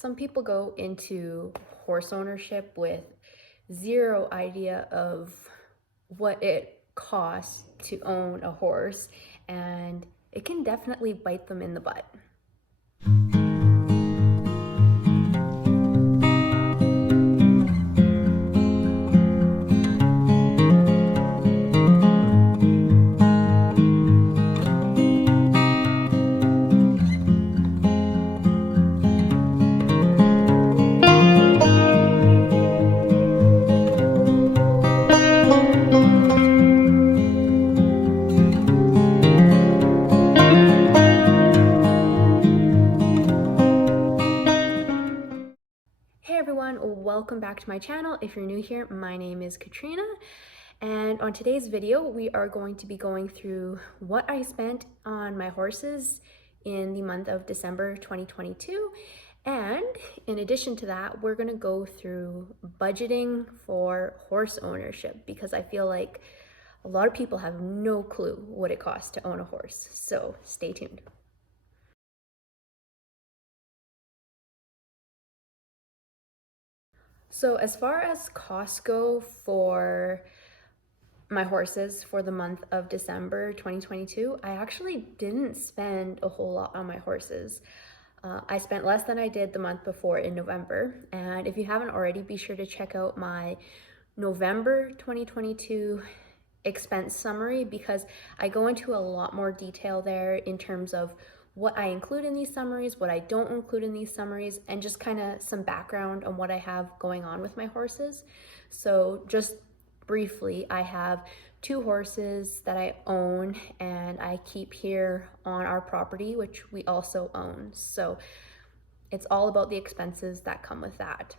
Some people go into horse ownership with zero idea of what it costs to own a horse, and it can definitely bite them in the butt. Hey everyone, welcome back to my channel. If you're new here, my name is Katrina, and on today's video we are going to be going through what I spent on my horses in the month of December 2022, and in addition to that we're going to go through budgeting for horse ownership because I feel like a lot of people have no clue what it costs to own a horse, so stay tuned. So as far as costs go for my horses for the month of December 2022, I actually didn't spend a whole lot on my horses. I spent less than I did the month before in November. And if you haven't already, be sure to check out my November 2022 expense summary because I go into a lot more detail there in terms of what I include in these summaries, what I don't include in these summaries, and just kind of some background on what I have going on with my horses. So just briefly, I have 2 horses that I own and I keep here on our property, which we also own. So it's all about the expenses that come with that.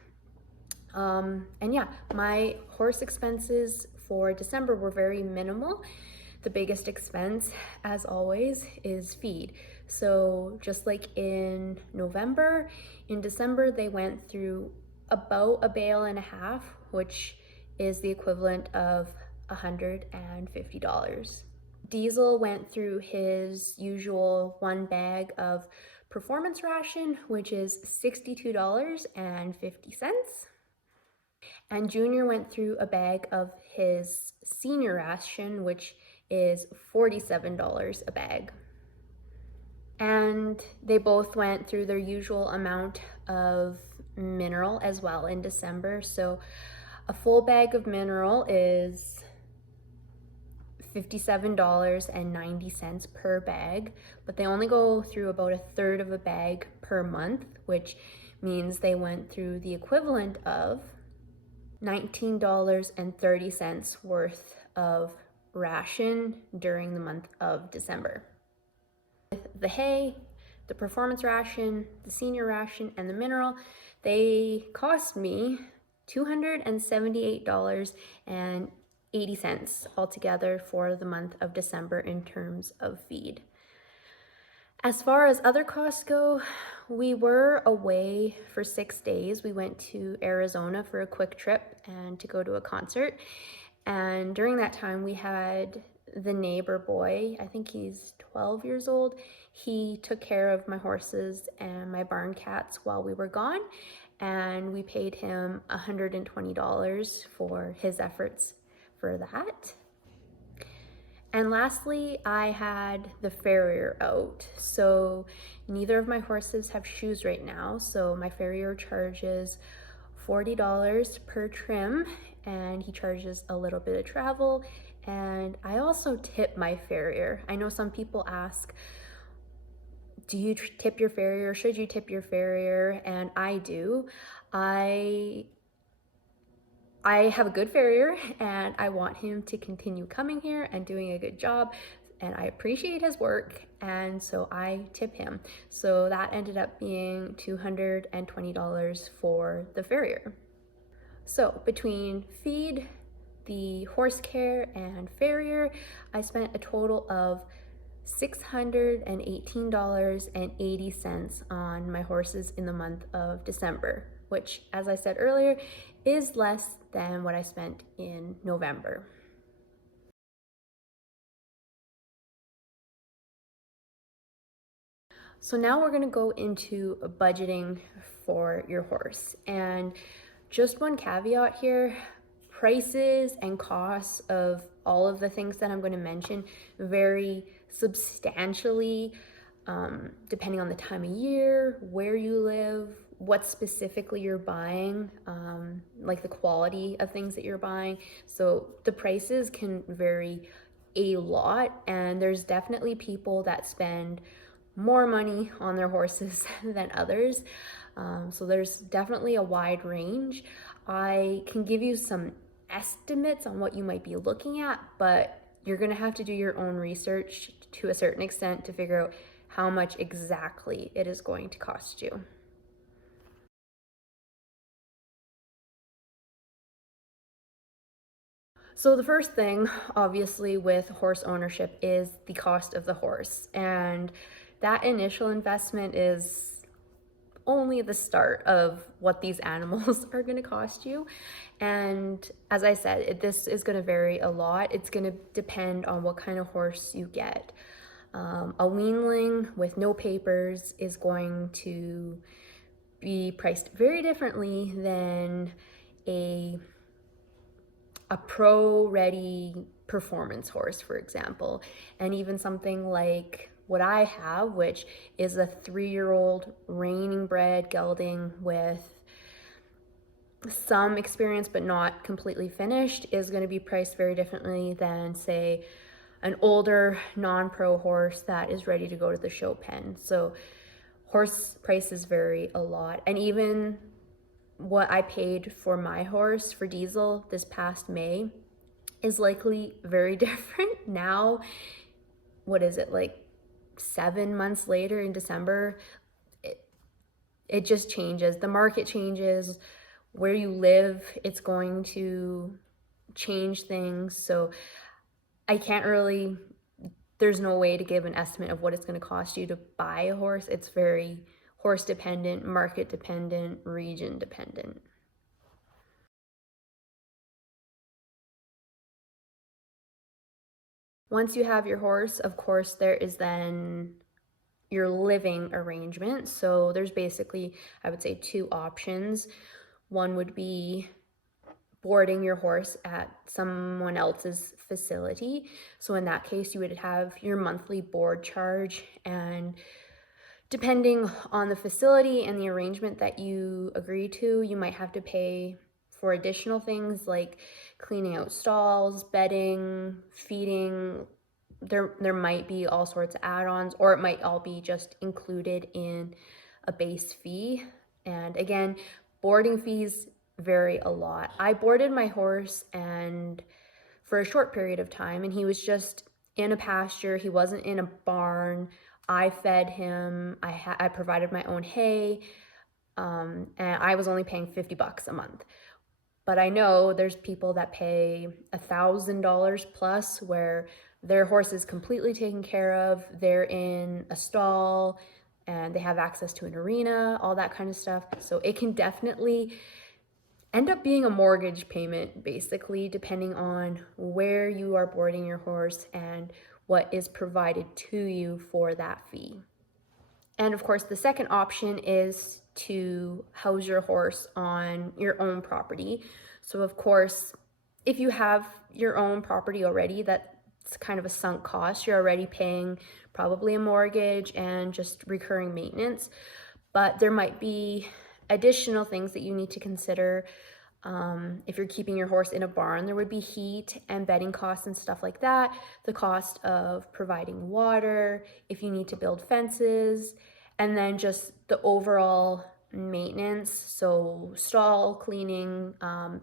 And yeah, my horse expenses for December were very minimal. The biggest expense, as always, is feed. So just like in November, in December, they went through about a bale and a half, which is the equivalent of $150. Diesel went through his usual 1 bag of performance ration, which is $62.50. And Junior went through a bag of his senior ration, which is $47 a bag. And they both went through their usual amount of mineral as well in December. So a full bag of mineral is $57.90 per bag, but they only go through about 1/3 of a bag per month, which means they went through the equivalent of $19.30 worth of ration during the month of December. With the hay, the performance ration, the senior ration, and the mineral, they cost me $278.80 altogether for the month of December in terms of feed. As far as other costs go, we were away for 6 days. We went to Arizona for a quick trip and to go to a concert. And during that time, we had the neighbor boy, I think he's 12 years old. He took care of my horses and my barn cats while we were gone. And we paid him $120 for his efforts for that. And lastly, I had the farrier out. So neither of my horses have shoes right now. So my farrier charges $40 per trim and he charges a little bit of travel. And I also tip my farrier. I know some people ask, do you tip your farrier? Should you tip your farrier? And I do. I have a good farrier and I want him to continue coming here and doing a good job, and I appreciate his work, and so I tip him. So that ended up being $220 for the farrier. So between feed, the horse care, and farrier, I spent a total of $618.80 on my horses in the month of December, which, as I said earlier, is less than what I spent in November. So now we're going to go into budgeting for your horse. And just one caveat here, prices and costs of all of the things that I'm going to mention vary substantially depending on the time of year, where you live, what specifically you're buying, like the quality of things that you're buying. So the prices can vary a lot, and there's definitely people that spend more money on their horses than others. So there's definitely a wide range. I can give you some estimates on what you might be looking at, but you're going to have to do your own research to a certain extent to figure out how much exactly it is going to cost you. So the first thing, obviously, with horse ownership is the cost of the horse. And that initial investment is only the start of what these animals are going to cost you. And as I said, this is going to vary a lot. It's going to depend on what kind of horse you get. A weanling with no papers is going to be priced very differently than a pro-ready performance horse, for example. And even something like what I have, which is a 3-year-old reining bred gelding with some experience but not completely finished, is going to be priced very differently than, say, an older non-pro horse that is ready to go to the show pen. So horse prices vary a lot. And even what I paid for my horse for Diesel this past May is likely very different now. What is it, like 7 months later in December? It just changes. The market changes. Where you live, it's going to change things. So I can't really, there's no way to give an estimate of what it's going to cost you to buy a horse. It's very horse dependent, market dependent, region dependent. Once you have your horse, of course, there is then your living arrangement. So there's basically, I would say, 2 options. One would be boarding your horse at someone else's facility. So in that case, you would have your monthly board charge, and depending on the facility and the arrangement that you agree to, you might have to pay for additional things like cleaning out stalls, bedding, feeding. There might be all sorts of add-ons, or it might all be just included in a base fee. And again, boarding fees vary a lot. I boarded my horse and for a short period of time, and he was just in a pasture. He wasn't in a barn. I fed him. I provided my own hay, and I was only paying $50 a month. But I know there's people that pay $1,000 plus, where their horse is completely taken care of. They're in a stall and they have access to an arena, all that kind of stuff. So it can definitely end up being a mortgage payment, basically, depending on where you are boarding your horse and what is provided to you for that fee. And of course, the second option is to house your horse on your own property. So of course, if you have your own property already, that's kind of a sunk cost. You're already paying probably a mortgage and just recurring maintenance. But there might be additional things that you need to consider. If you're keeping your horse in a barn, there would be heat and bedding costs and stuff like that. The cost of providing water, if you need to build fences, and then just the overall maintenance. So stall cleaning,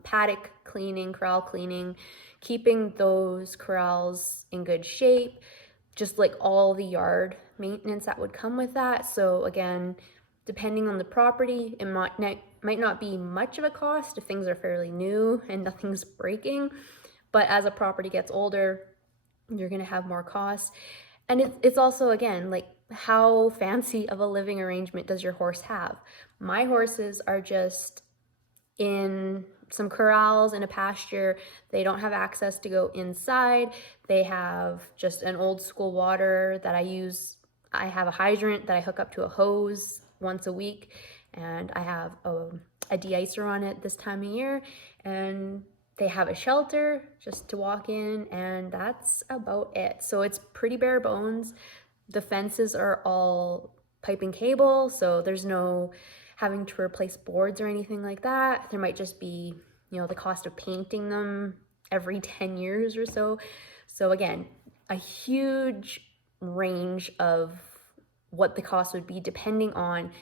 paddock cleaning, corral cleaning, keeping those corrals in good shape, just like all the yard maintenance that would come with that. So again, depending on the property, it might not be much of a cost if things are fairly new and nothing's breaking. But as a property gets older, you're going to have more costs. And it's also, again, like, how fancy of a living arrangement does your horse have? My horses are just in some corrals in a pasture. They don't have access to go inside. They have just an old school water that I use. I have a hydrant that I hook up to a hose once a week, and I have a de-icer on it this time of year, and they have a shelter just to walk in, and that's about it. So it's pretty bare bones. The fences are all pipe and cable, so there's no having to replace boards or anything like that. There might just be, you know, the cost of painting them every 10 years or so. So again, a huge range of what the cost would be depending on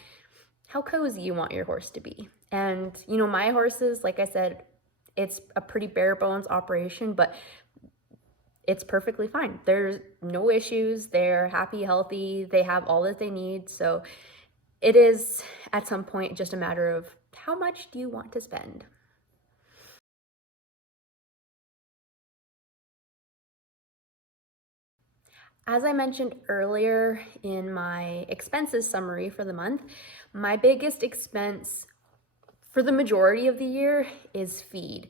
how cozy you want your horse to be. And, you know, my horses, like I said, it's a pretty bare bones operation, but it's perfectly fine. There's no issues. They're happy, healthy. They have all that they need. So it is at some point just a matter of how much do you want to spend? As I mentioned earlier in my expenses summary for the month, my biggest expense for the majority of the year is feed.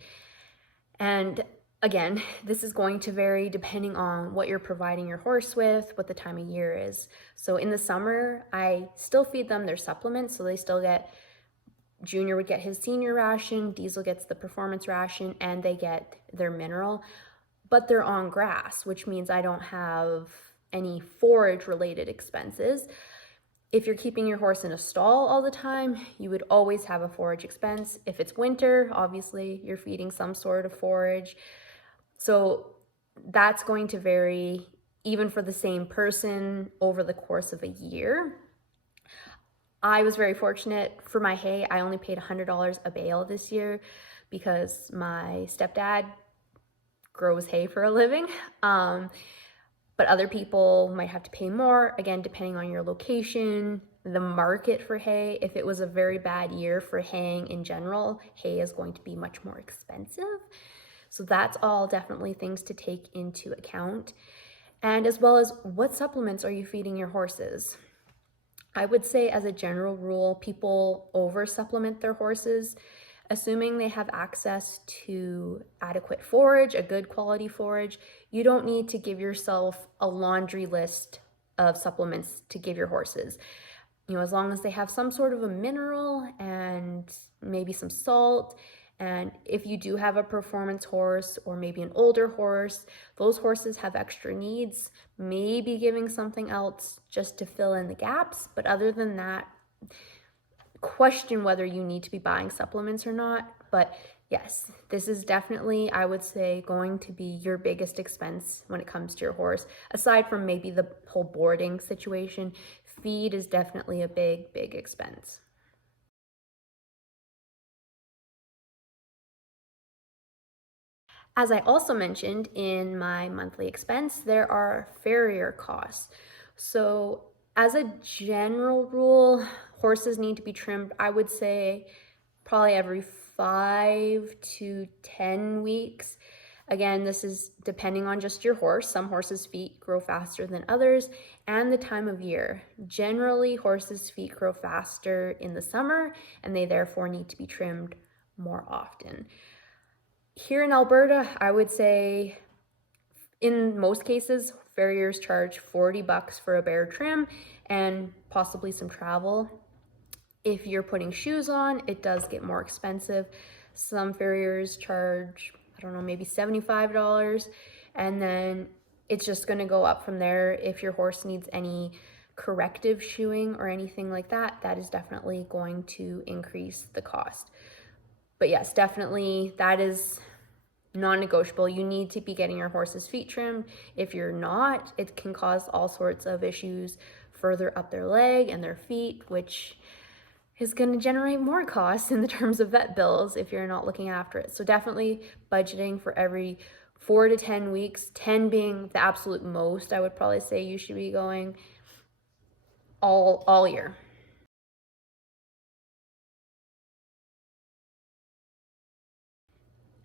And again, this is going to vary depending on what you're providing your horse with, what the time of year is. So in the summer, I still feed them their supplements, so they still get, Junior would get his senior ration, Diesel gets the performance ration, and they get their mineral, but they're on grass, which means I don't have any forage related expenses. If you're keeping your horse in a stall all the time, you would always have a forage expense. If it's winter, obviously you're feeding some sort of forage. So that's going to vary even for the same person over the course of a year. I was very fortunate for my hay. I only paid $100 a bale this year because my stepdad grows hay for a living. But other people might have to pay more, again, depending on your location, the market for hay. If it was a very bad year for haying in general, hay is going to be much more expensive. So that's all definitely things to take into account. And as well as what supplements are you feeding your horses? I would say as a general rule, people over supplement their horses, assuming they have access to adequate forage, a good quality forage. You don't need to give yourself a laundry list of supplements to give your horses. You know, as long as they have some sort of a mineral and maybe some salt. And if you do have a performance horse or maybe an older horse, those horses have extra needs, maybe giving something else just to fill in the gaps. But other than that, question whether you need to be buying supplements or not. But yes, this is definitely, I would say, going to be your biggest expense when it comes to your horse. Aside from maybe the whole boarding situation, feed is definitely a big, big expense. As I also mentioned in my monthly expense, there are farrier costs. So as a general rule, horses need to be trimmed, I would say, probably every 5 to 10 weeks. Again, this is depending on just your horse. Some horses' feet grow faster than others, and the time of year. Generally, horses' feet grow faster in the summer, and they therefore need to be trimmed more often. Here in Alberta, I would say in most cases, farriers charge $40 for a bare trim and possibly some travel. If you're putting shoes on, it does get more expensive. Some farriers charge, I don't know, maybe $75, and then it's just going to go up from there. If your horse needs any corrective shoeing or anything like that, that is definitely going to increase the cost. But yes, definitely that is non-negotiable. You need to be getting your horse's feet trimmed. If you're not, it can cause all sorts of issues further up their leg and their feet, which is going to generate more costs in the terms of vet bills if you're not looking after it. So definitely budgeting for every 4 to 10 weeks, 10 being the absolute most. I would probably say you should be going all year.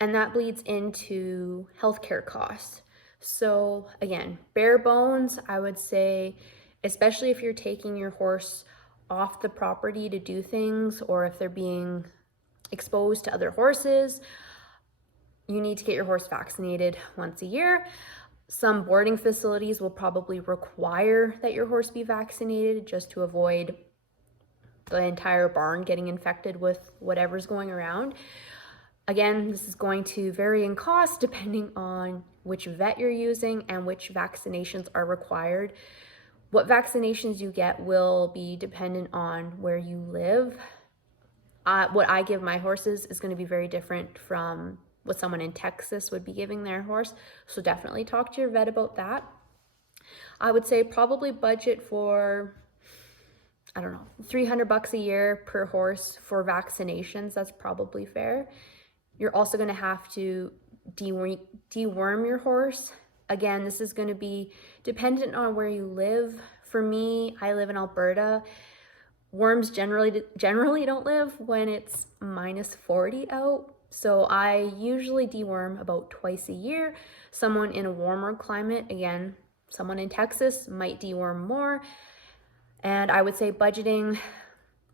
And that bleeds into healthcare costs. So again, bare bones, I would say, especially if you're taking your horse off the property to do things, or if they're being exposed to other horses, you need to get your horse vaccinated once a year. Some boarding facilities will probably require that your horse be vaccinated just to avoid the entire barn getting infected with whatever's going around. Again, this is going to vary in cost depending on which vet you're using and which vaccinations are required. What vaccinations you get will be dependent on where you live. What I give my horses is going to be very different from what someone in Texas would be giving their horse. So definitely talk to your vet about that. I would say probably budget for, I don't know, $300 a year per horse for vaccinations. That's probably fair. You're also going to have to deworm your horse. Again, this is going to be dependent on where you live. For me, I live in Alberta. Worms generally don't live when it's -40 out. So I usually deworm about twice a year. Someone in a warmer climate, again, someone in Texas might deworm more. And I would say budgeting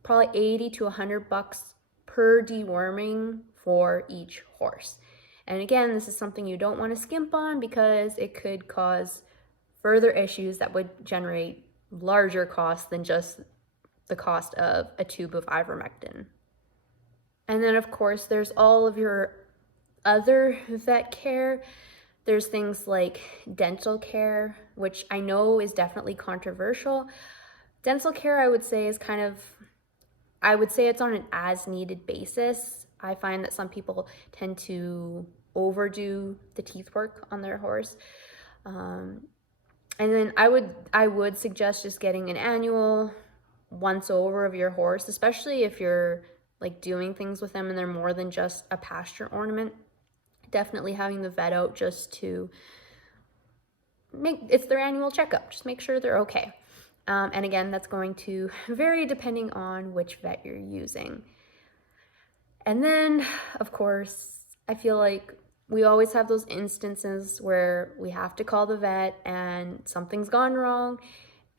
probably $80 to $100 per deworming for each horse. And again, this is something you don't want to skimp on because it could cause further issues that would generate larger costs than just the cost of a tube of ivermectin. And then of course, there's all of your other vet care. There's things like dental care, which I know is definitely controversial. Dental care, I would say, is it's on an as needed basis. I find that some people tend to overdo the teeth work on their horse. And then I would suggest just getting an annual once over of your horse, especially if you're like doing things with them and they're more than just a pasture ornament. Definitely having the vet out just to it's their annual checkup. Just make sure they're okay. And again, that's going to vary depending on which vet you're using. And then, of course, I feel like we always have those instances where we have to call the vet and something's gone wrong.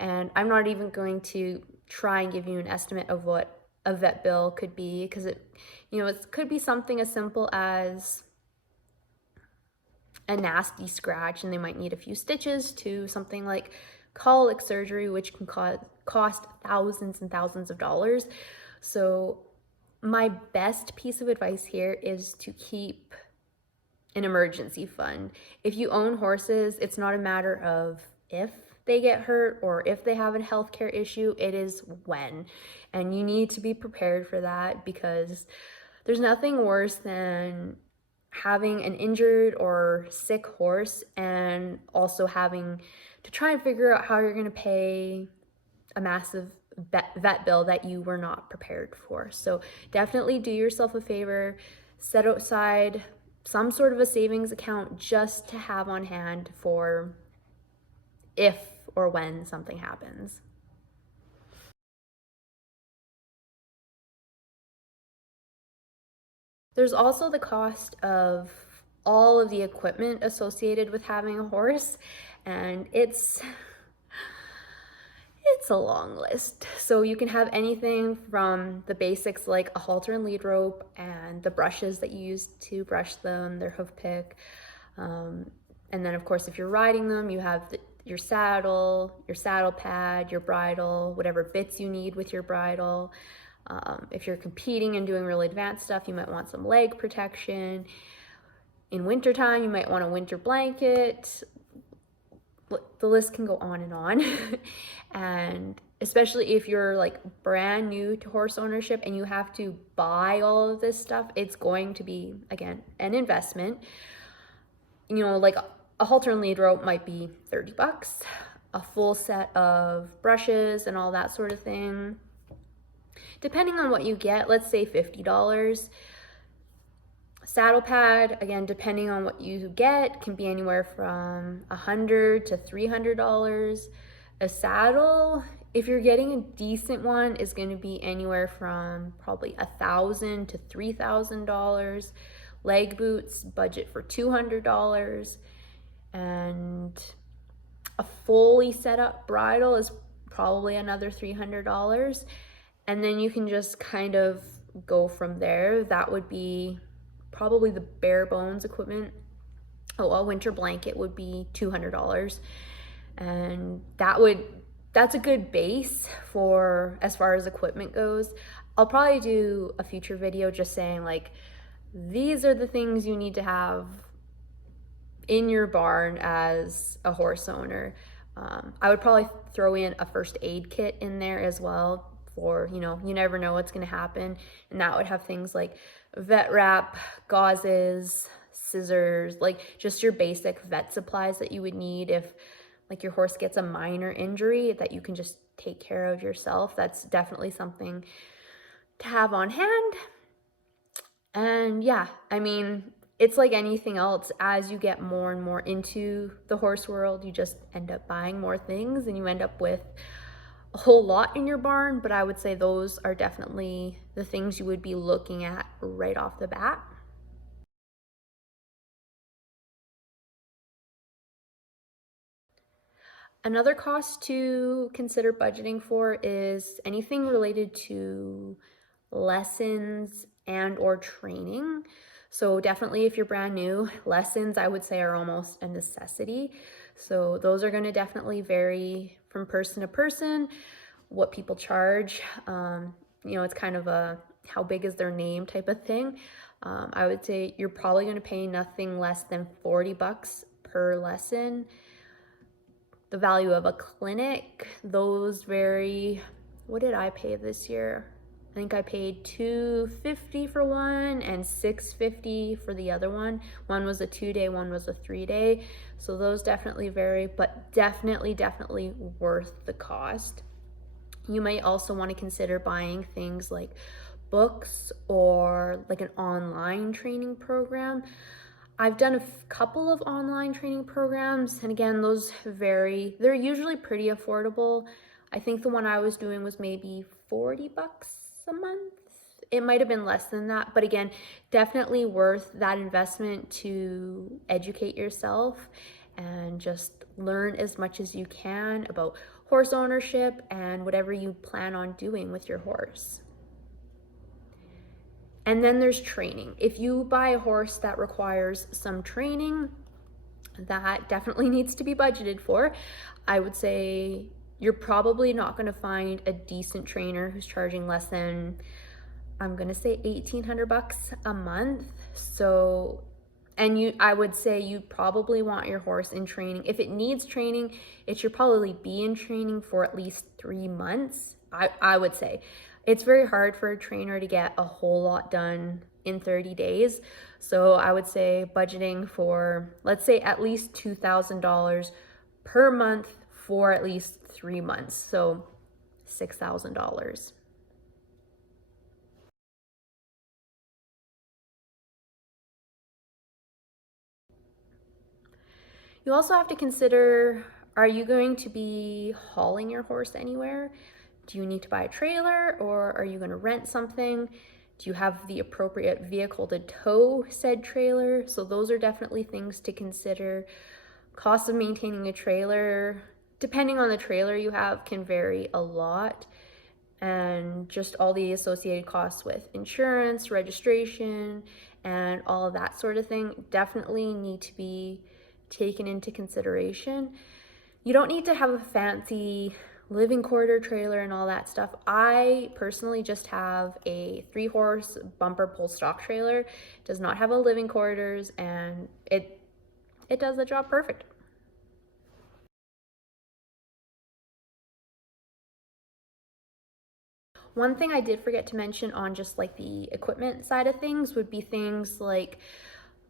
And I'm not even going to try and give you an estimate of what a vet bill could be, because it could be something as simple as a nasty scratch and they might need a few stitches, to something like colic surgery, which can cost thousands and thousands of dollars. So my best piece of advice here is to keep an emergency fund. If you own horses, it's not a matter of if they get hurt or if they have a healthcare issue, it is when. And you need to be prepared for that, because there's nothing worse than having an injured or sick horse and also having to try and figure out how you're going to pay a massive vet bill that you were not prepared for. So definitely do yourself a favor, set aside some sort of a savings account just to have on hand for if or when something happens. There's also the cost of all of the equipment associated with having a horse, and it's a long list. So you can have anything from the basics like a halter and lead rope and the brushes that you use to brush them, their hoof pick. And then of course, if you're riding them, you have your saddle pad, your bridle, whatever bits you need with your bridle. If you're competing and doing really advanced stuff, you might want some leg protection. In wintertime, you might want a winter blanket. The list can go on and on. And especially if you're like brand new to horse ownership and you have to buy all of this stuff, it's going to be, again, an investment. Like a halter and lead rope might be $30, a full set of brushes and all that sort of thing, depending on what you get, let's say $50. Saddle pad, again, depending on what you get, can be anywhere from $100 to $300. A saddle, if you're getting a decent one, is going to be anywhere from probably $1,000 to $3,000. Leg boots, budget for $200. And a fully set up bridle is probably another $300. And then you can just kind of go from there. That would be probably the bare bones equipment. A winter blanket would be $200. And that's a good base for as far as equipment goes. I'll probably do a future video just saying like, these are the things you need to have in your barn as a horse owner. I would probably throw in a first aid kit in there as well for, you know, you never know what's going to happen. And that would have things like vet wrap, gauzes, scissors, like just your basic vet supplies that you would need if like your horse gets a minor injury that you can just take care of yourself. That's definitely something to have on hand. And yeah, I mean, it's like anything else. As you get more and more into the horse world, you just end up buying more things and you end up with a whole lot in your barn. But I would say those are definitely the things you would be looking at right off the bat. Another cost to consider budgeting for is anything related to lessons and or training. So definitely if you're brand new, lessons I would say are almost a necessity. So those are going to definitely vary from person to person, what people charge. You know, it's kind of a how big is their name type of thing. I would say you're probably going to pay nothing less than $40 per lesson. The value of a clinic, those vary. What did I pay this year? I think I paid $250 for one and $650 for the other one. One was a 2-day, one was a 3-day. So those definitely vary, but definitely worth the cost. You might also want to consider buying things like books or like an online training program. I've done a couple of online training programs, and again, those vary. They're usually pretty affordable. I think the one I was doing was maybe $40 a month. It might have been less than that, but again, definitely worth that investment to educate yourself and just learn as much as you can about horse ownership and whatever you plan on doing with your horse. And then there's training. If you buy a horse that requires some training, that definitely needs to be budgeted for. I would say you're probably not going to find a decent trainer who's charging less than, I'm going to say $1,800 a month. So, and I would say you probably want your horse in training. If it needs training, it should probably be in training for at least 3 months. I would say. It's very hard for a trainer to get a whole lot done in 30 days. So I would say budgeting for, let's say, at least $2,000 per month for at least 3 months. So $6,000. You also have to consider, are you going to be hauling your horse anywhere? Do you need to buy a trailer, or are you going to rent something? Do you have the appropriate vehicle to tow said trailer? So those are definitely things to consider. Cost of maintaining a trailer, depending on the trailer you have, can vary a lot. And just all the associated costs with insurance, registration, and all of that sort of thing definitely need to be taken into consideration. You don't need to have a fancy living quarter trailer and all that stuff. I personally just have a 3-horse bumper pull stock trailer. It does not have a living quarters, and it does the job perfect. One thing I did forget to mention on just like the equipment side of things would be things like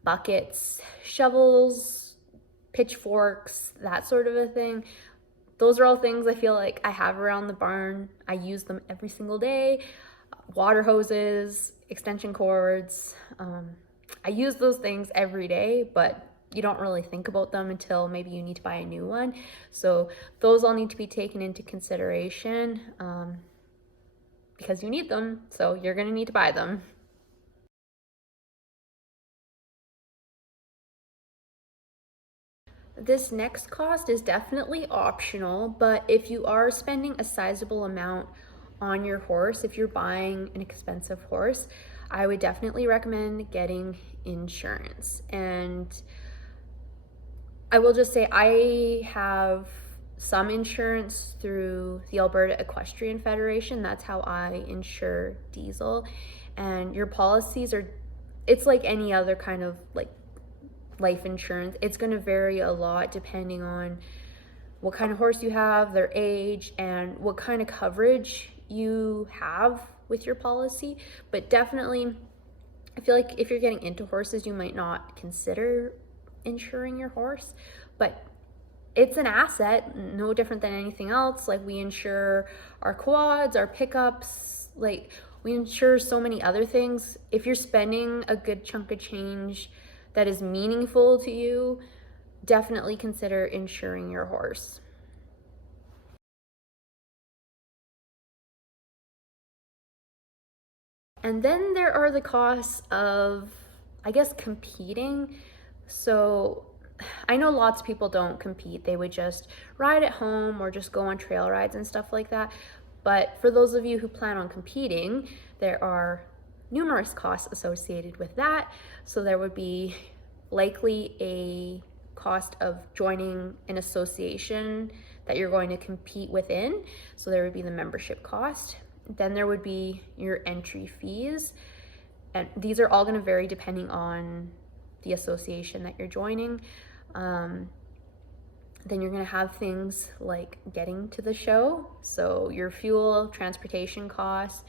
buckets, shovels, pitchforks, that sort of a thing. Those are all things I feel like I have around the barn. I use them every single day. Water hoses, extension cords. I use those things every day, but you don't really think about them until maybe you need to buy a new one. So those all need to be taken into consideration because you need them. So you're going to need to buy them. This next cost is definitely optional, but if you are spending a sizable amount on your horse, if you're buying an expensive horse, I would definitely recommend getting insurance. And I will just say I have some insurance through the Alberta Equestrian Federation. That's how I insure Diesel. And your policies are, it's like any other kind of like life insurance. It's going to vary a lot depending on what kind of horse you have, their age, and what kind of coverage you have with your policy. But definitely, I feel like if you're getting into horses, you might not consider insuring your horse, but it's an asset, no different than anything else. Like, we insure our quads, our pickups, like we insure so many other things. If you're spending a good chunk of change that is meaningful to you, definitely consider insuring your horse. And then there are the costs of, I guess, competing. So I know lots of people don't compete. They would just ride at home or just go on trail rides and stuff like that. But for those of you who plan on competing, there are numerous costs associated with that. So there would be likely a cost of joining an association that you're going to compete within. So there would be the membership cost. Then there would be your entry fees. And these are all going to vary depending on the association that you're joining. Then you're going to have things like getting to the show. So your fuel, transportation costs,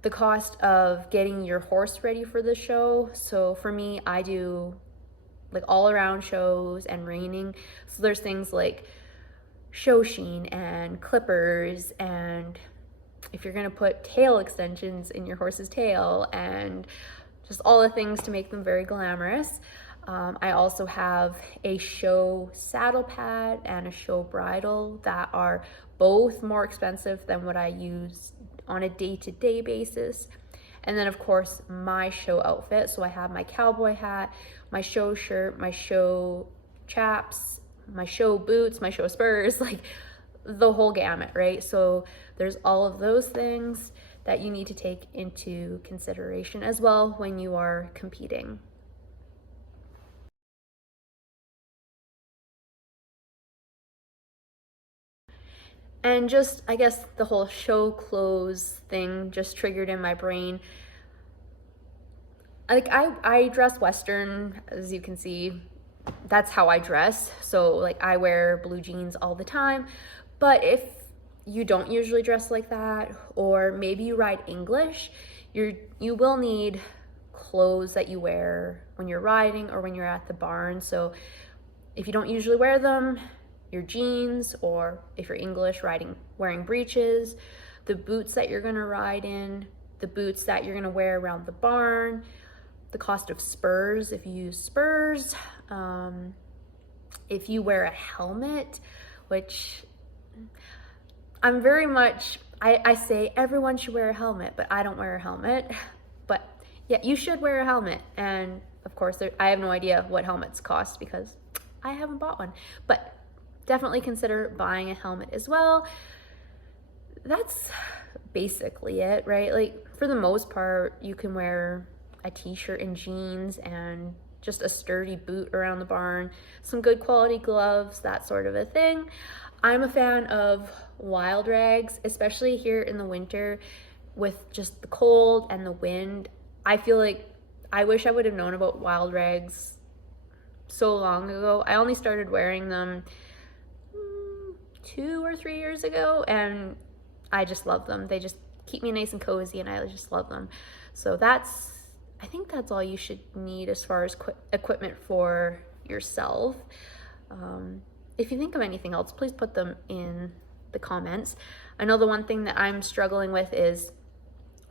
the cost of getting your horse ready for the show. So for me, I do like all around shows and reining. So there's things like show sheen and clippers, and if you're going to put tail extensions in your horse's tail, and just all the things to make them very glamorous. I also have a show saddle pad and a show bridle that are both more expensive than what I use on a day-to-day basis. And then of course my show outfit. So I have my cowboy hat, my show shirt, my show chaps, my show boots, my show spurs, like the whole gamut, right? So there's all of those things that you need to take into consideration as well when you are competing. And just, I guess, the whole show clothes thing just triggered in my brain. Like, I dress Western, as you can see. That's how I dress. So like, I wear blue jeans all the time. But if you don't usually dress like that, or maybe you ride English, you will need clothes that you wear when you're riding or when you're at the barn. So if you don't usually wear them, your jeans, or if you're English, wearing breeches, the boots that you're gonna ride in, the boots that you're gonna wear around the barn, the cost of spurs if you use spurs, if you wear a helmet, which I'm very much, I say everyone should wear a helmet, but I don't wear a helmet. But yeah, you should wear a helmet. And of course, I have no idea what helmets cost because I haven't bought one. But definitely consider buying a helmet as well. That's basically it, right? Like, for the most part, you can wear a t-shirt and jeans and just a sturdy boot around the barn, some good quality gloves, that sort of a thing. I'm a fan of wild rags, especially here in the winter with just the cold and the wind. I feel like I wish I would have known about wild rags so long ago. I only started wearing them 2 or 3 years ago, and I just love them. They just keep me nice and cozy, and I just love them. So I think that's all you should need as far as equipment for yourself. If you think of anything else, please put them in the comments. I know the one thing that I'm struggling with is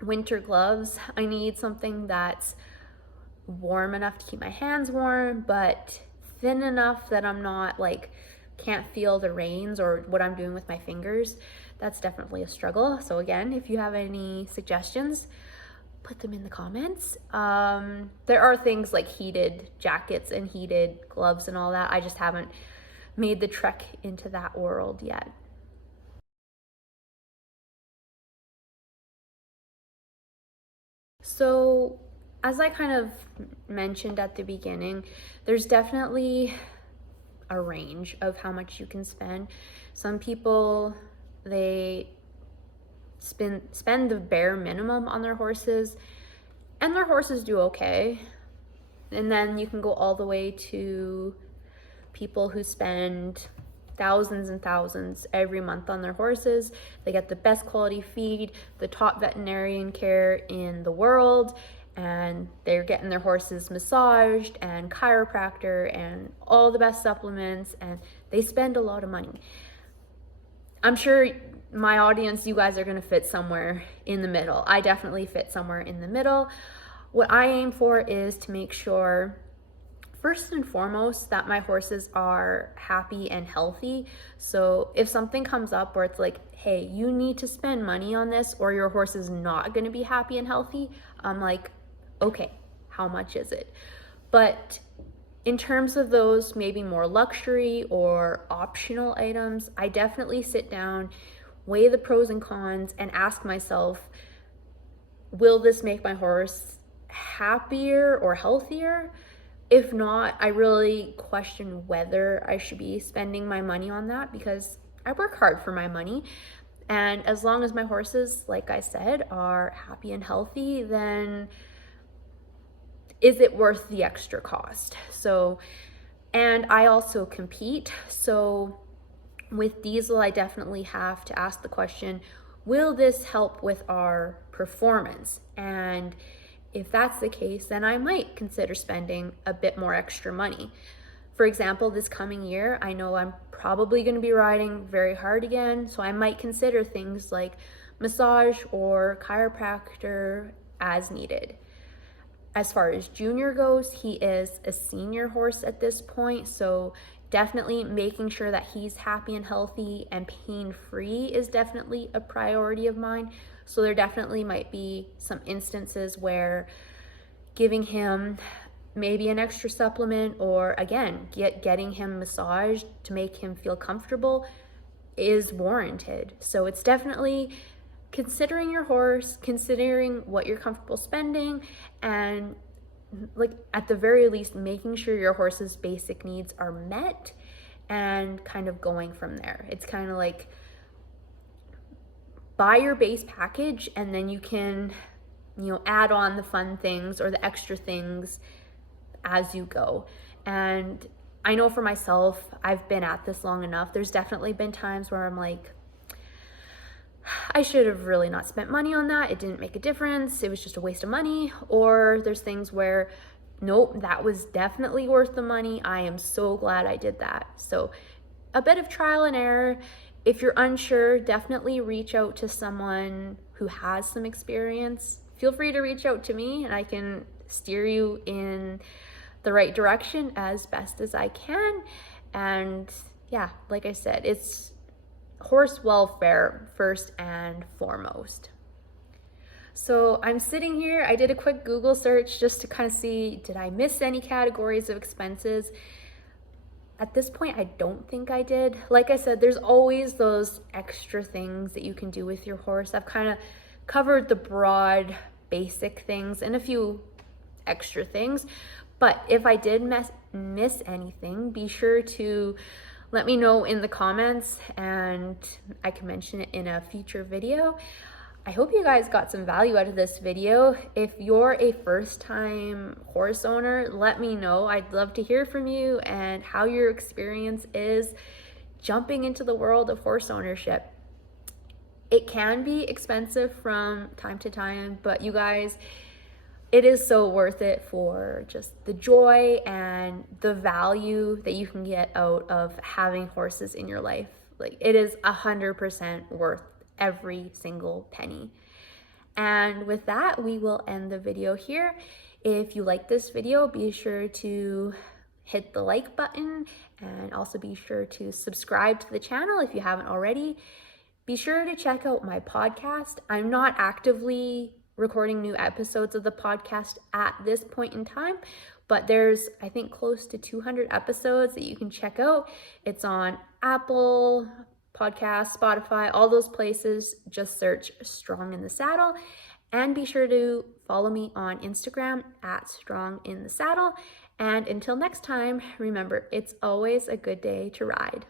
winter gloves. I need something that's warm enough to keep my hands warm, but thin enough that I'm not like, can't feel the reins or what I'm doing with my fingers. That's definitely a struggle. So again, if you have any suggestions, put them in the comments. There are things like heated jackets and heated gloves and all that. I just haven't made the trek into that world yet. So as I kind of mentioned at the beginning, there's definitely a range of how much you can spend. Some people, they spend the bare minimum on their horses, and their horses do okay. And then you can go all the way to people who spend thousands and thousands every month on their horses. They get the best quality feed, the top veterinarian care in the world, and they're getting their horses massaged and chiropractor and all the best supplements, and they spend a lot of money. I'm sure my audience, you guys are going to fit somewhere in the middle. I definitely fit somewhere in the middle. What I aim for is to make sure, first and foremost, that my horses are happy and healthy. So if something comes up where it's like, hey, you need to spend money on this or your horse is not going to be happy and healthy, I'm like, okay, how much is it? But in terms of those maybe more luxury or optional items, I definitely sit down, weigh the pros and cons, and ask myself, will this make my horse happier or healthier? If not, I really question whether I should be spending my money on that, because I work hard for my money. And as long as my horses, like I said, are happy and healthy, then is it worth the extra cost? So, and I also compete. So with Diesel, I definitely have to ask the question, will this help with our performance? And if that's the case, then I might consider spending a bit more extra money. For example, this coming year, I know I'm probably going to be riding very hard again, so I might consider things like massage or chiropractor as needed. As far as Junior goes, he is a senior horse at this point, so definitely making sure that he's happy and healthy and pain-free is definitely a priority of mine. So there definitely might be some instances where giving him maybe an extra supplement, or again, getting him massaged to make him feel comfortable is warranted. So it's definitely considering your horse, considering what you're comfortable spending, and like at the very least making sure your horse's basic needs are met and kind of going from there. It's kind of like buy your base package and then you can, add on the fun things or the extra things as you go. And I know for myself, I've been at this long enough. There's definitely been times where I'm like, I should have really not spent money on that. It didn't make a difference. It was just a waste of money. Or there's things where, nope, that was definitely worth the money. I am so glad I did that. So a bit of trial and error. If you're unsure, definitely reach out to someone who has some experience. Feel free to reach out to me and I can steer you in the right direction as best as I can. And yeah, like I said, it's horse welfare first and foremost. So I'm sitting here, I did a quick Google search just to kind of see, did I miss any categories of expenses? At this point, I don't think I did. Like I said, there's always those extra things that you can do with your horse. I've kind of covered the broad basic things and a few extra things. But if I did miss anything, be sure to let me know in the comments and I can mention it in a future video. I hope you guys got some value out of this video. If you're a first-time horse owner, let me know. I'd love to hear from you and how your experience is jumping into the world of horse ownership. It can be expensive from time to time, but you guys, it is so worth it for just the joy and the value that you can get out of having horses in your life. Like, it is 100% worth every single penny. And with that, we will end the video here. If you like this video, be sure to hit the like button and also be sure to subscribe to the channel if you haven't already. Be sure to check out my podcast. I'm not actively recording new episodes of the podcast at this point in time, but there's, I think, close to 200 episodes that you can check out. It's on Apple Podcasts, Spotify, all those places. Just search Strong in the Saddle. And be sure to follow me on Instagram at Strong in the Saddle. And until next time, remember, it's always a good day to ride.